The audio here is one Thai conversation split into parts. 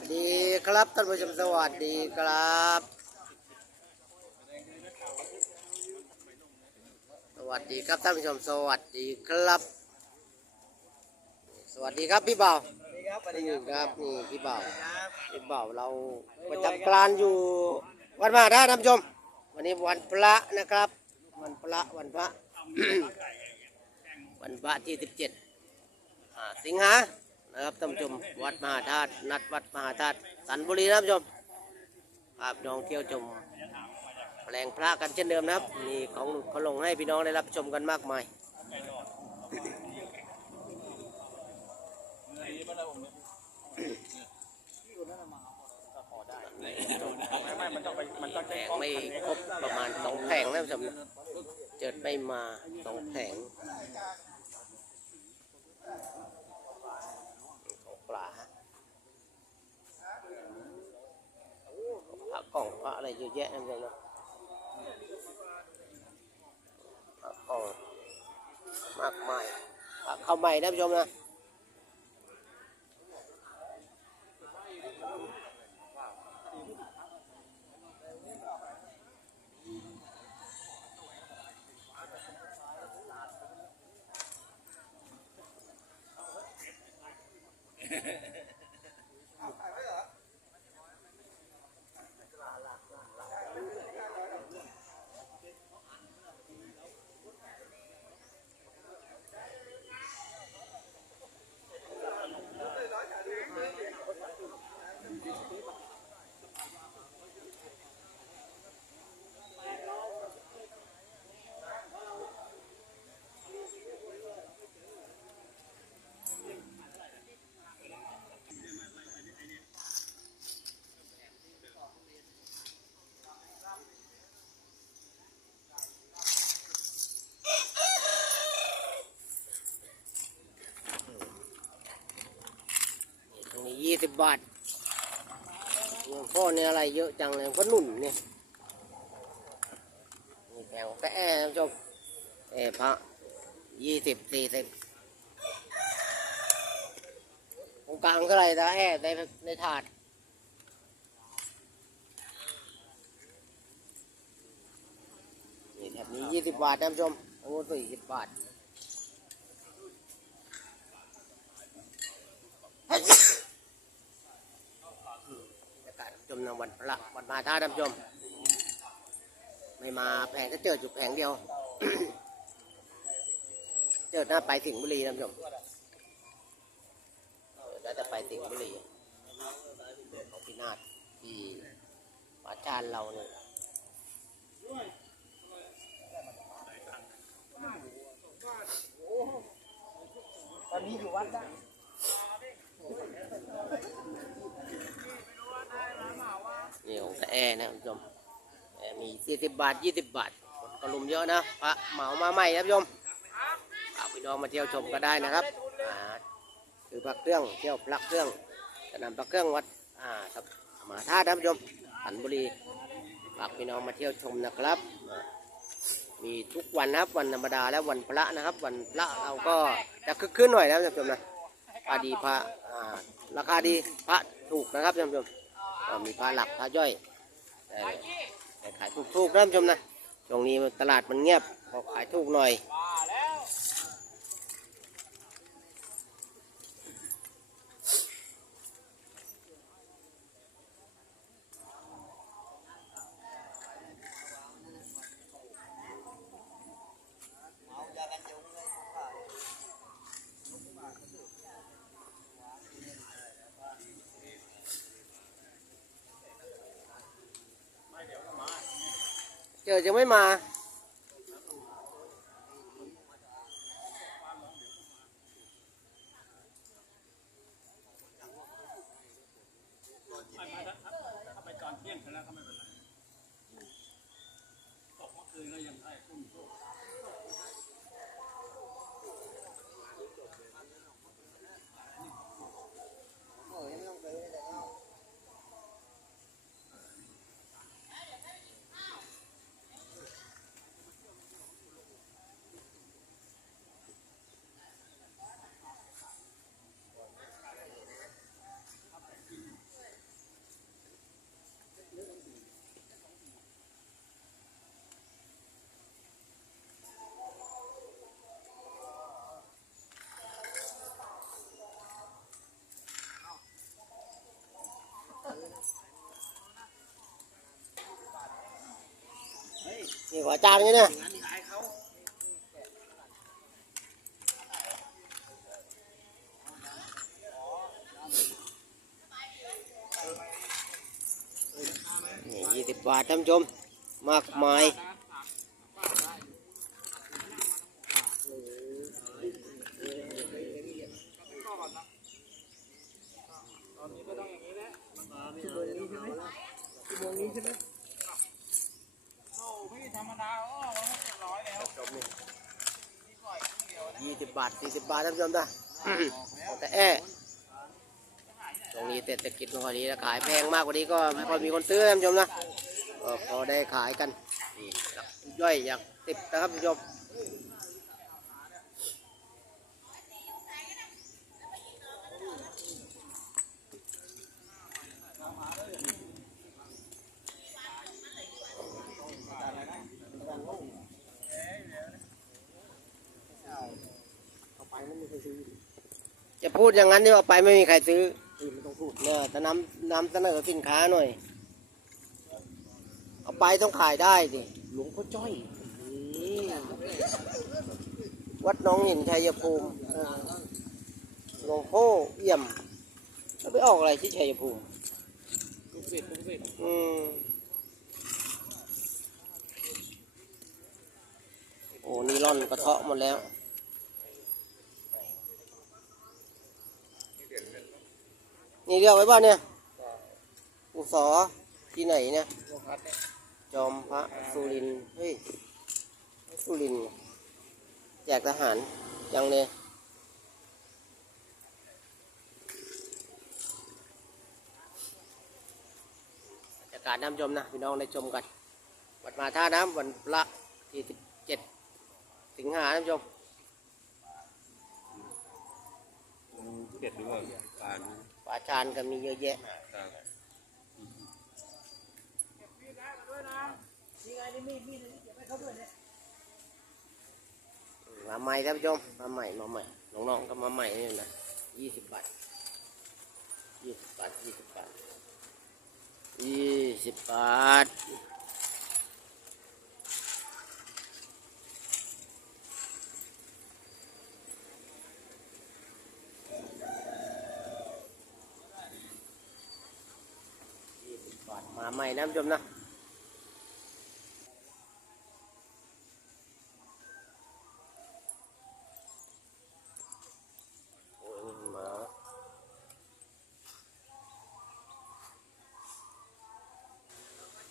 วัสดีครับท่านผู้ชมสวัสดีครับ สวัสดีครับท่านผู้ชมสวัสดีครับ สวัสดีครับพี่เบาสวัสดีครับสวัสดีนี่ครับครับนี่พี่เบาครับพี่เบาเราประจำการอยู่วัดมหาธาตุท่านผู้ชม วันนี้วันพระนะครับ วันพระวันพระ วันพระที่สิบเจ็ดสิงหา นะครับท่านผู้ชมวัดมหาธาตุนัดวัดมหาธาตุสันบุรีนะท่านผู้ชมภาพน้องเที่ยวชมแปลงพระกันเช่นเดิมนะครับมีของเขาลงให้พี่น้องได้รับชมกันมากมายปมันต้องแผงไม่ครบประมาณสองแผงนะท่านผู้ชมเจิดไม่มาสองแผงปลาฮะพระก ล่องพระอะไรเยอะแยะนะท่นผู้ชมนะพระกล่องมากมายพระเข้าใหม่นะผู้ชมนะ สิบบาทหลวงพ่อเนี่ยอะไรเยอะจังเลยก็หนุ่นเนี่ยนี่แพงแต่แอร์จบแอร์พระยี่สิบสี่สิบตรงกลางเท่าไร่ตาแอร์ในในถาดนี่แถบนี้ยี่สิบบาทท่านผู้ชมโอ้สี่สิบบาทบรรยากาศ ชมในวันพระวันมาท่าท่านผู้ชม ไม่มาแผงก็เจอจุดแผงเดียว เจอหน้าไปสิงห์บุรีท่านผู้ชมแล้วจะไปสิงห์บุรีของพี่นาฏที่ป่าชานเราเนี่ยตอนนี้อยู่วัดได้ นี่ของแต่แอร์ นะท่านผู้ชมมีสี่สิบบาทยี่สิบบาทคนก็ลุมเยอะนะพระเหมามาใหม่นะท่านผู้ชมฝากพี่น้องมาเที่ยวชมก็ได้นะครับคือพระเครื่องเที่ยวพระเครื่องจะนำพระเครื่องวัดอ่าสัมมาธาตุท่านผู้ชมสันบุรีฝากพี่น้องมาเที่ยวชมนะครับ มีทุกวันนะครับวันธรรมดาและวันพระนะครับ วันพระเราก็จะคึกคืนหน่อยนะท่านผู้ชมนะพระดีพระราคาดีพระถูกนะครับท่านผู้ชมก็มีปลาหลักปลาย่อย ขายถูกๆนะท่านผู้ชมนะ ตรงนี้ตลาดมันเงียบพอขายถูกหน่อย เอายากันยุงเลยค่ะ เจอจะไม่มาถ้าไปก่อนเที่ยงแล้วก็ไม่เป็นไรตกเมื่อคืนก็ยังได้ทุ่มโชค โอ้ยไม่ต้องซื้อเลยแต่เอา เนี่กว่าจานงี้เนี่ยงาน นี่ยี่สิบบาทสี่สิบบาทท่านผู้ชมนะแต่แอตรงนี้เศรษฐกิจไม่ค่อยดีนะขายแพงมากกว่านี้ก็ไม่ค่อยมีคนซื้อท่านผู้ชมนะก็พอได้ขายกันนี่ย่อยอย่างติดนะครับท่านผู้ชม จะพูดอย่างนั้นที่ว่าไปไม่มีใครซื้อไม่ต้องพูดเนี่ยจะนำนำเสนอสินค้าหน่อย เอาไปต้องขายได้สิหลวงพ่อจ้อยนี่วัดหน้องหินชัยภูมิเออหลวงพ่อเอี่ยมแล้วไปออกอะไรที่ชัยภูมิลูกศิษย์ลูกศิษย์อืมโอ้นี่ร่อนกระเทาะหมดแล้ว นี่เรียกไว้บ้านเนี่ย อุสอที่ไหนเนี่ย จอมพระสุรินทร์เฮ้ย สุรินทร์แจกทหารยังเนี่ยบรรยากาศน้ำชมนะพี่น้องได้ชมกันวัดมาท่าน้ำวันพระที่สิบเจ็ดสิงหาน้ำชม เด็ดด้วยการ ป่าชานก็มีเยอะแยะมาใหม่ท่านผู้ชมมาใหม่มาใหม่น้องๆก็มาใหม่นี่นะยี่สิบบาทยี่สิบบาทยี่สิบบาทยี่สิบบาทาใหม่นะท่านผู้ชมนะ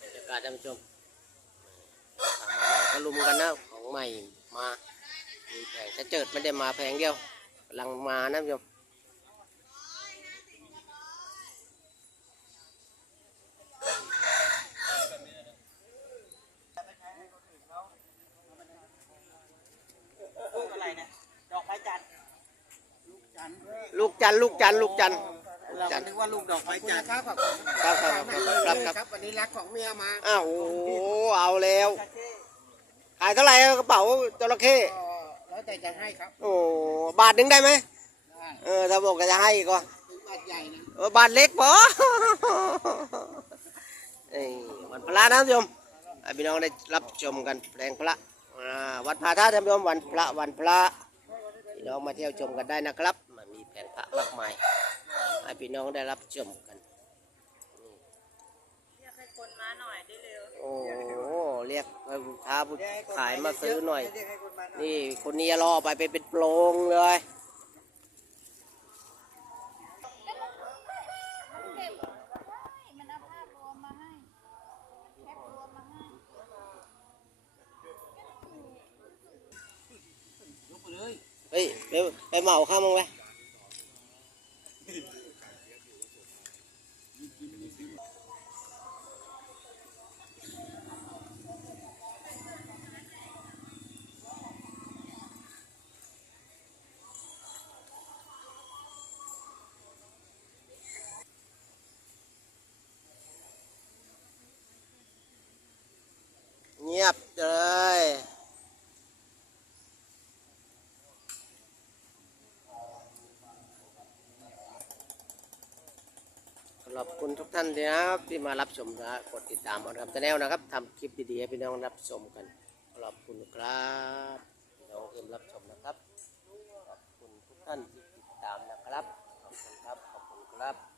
บรรยากาศท่านผู้ชมมาใหม่ก็ลุมกันนะของใหม่มามีแผงจะเจิดไม่ได้มาแผงเดียวกำลังมานะท่านผู้ชม ลูกอะไรเนี่ย ดอกไม้จันทร์ลูกจันทร์ลูกจันทร์ลูกจันทร์ลูกจันทร์เราก็นึกว่าลูกดอกไม้จันทร์ครับครับครับครับครับครับครับวันนี้รักของเมียมาอ้าวโอ้โหเอาแล้วขายเท่าไหร่กระเป๋าจระเข้ก็แล้วแต่จะให้ครับโอ้บาทหนึ่งได้ไหมได้เออถ้าบอกจะให้ก็ถึงบาทใหญ่นะเออบาทเล็กพอเอ้ยวันพระนะท่านผู้ชมให้พี่น้องได้รับชมกันแปลงพระ อ่าวันพระท่านผู้ชมวันพระวันพระพี่น้องมาเที่ยวชมกันได้นะครับ มันมีแผงพระมากมายให้พี่น้องได้รับชมกันเรียกให้คนมาหน่อยได้เร็วโอ้โหเรียกให้ผู้ค้าผู้ขายมาซื้อหน่อยเรีกให้คนมาหน่อยนี่คนนี้รอไปเป็นเป็นโปรงเลย เก็บมันเอาภาพรวมมาให้แคปรวมมาให้ เฮ้ย ไปไปเหมาข้าวมึงไป อบคุณทุกท่านนะครับที่มารับชมนะกดติดตามออนครับแนลนะครับทำคลิปดีๆให้พี่น้องรับชมกัน ขอบคุณครับพี่น้องเอ็มรับชมนะครับ ขอบคุณทุกท่านที่ติดตามนะครับ ขอบคุณครับ ขอบคุณครับ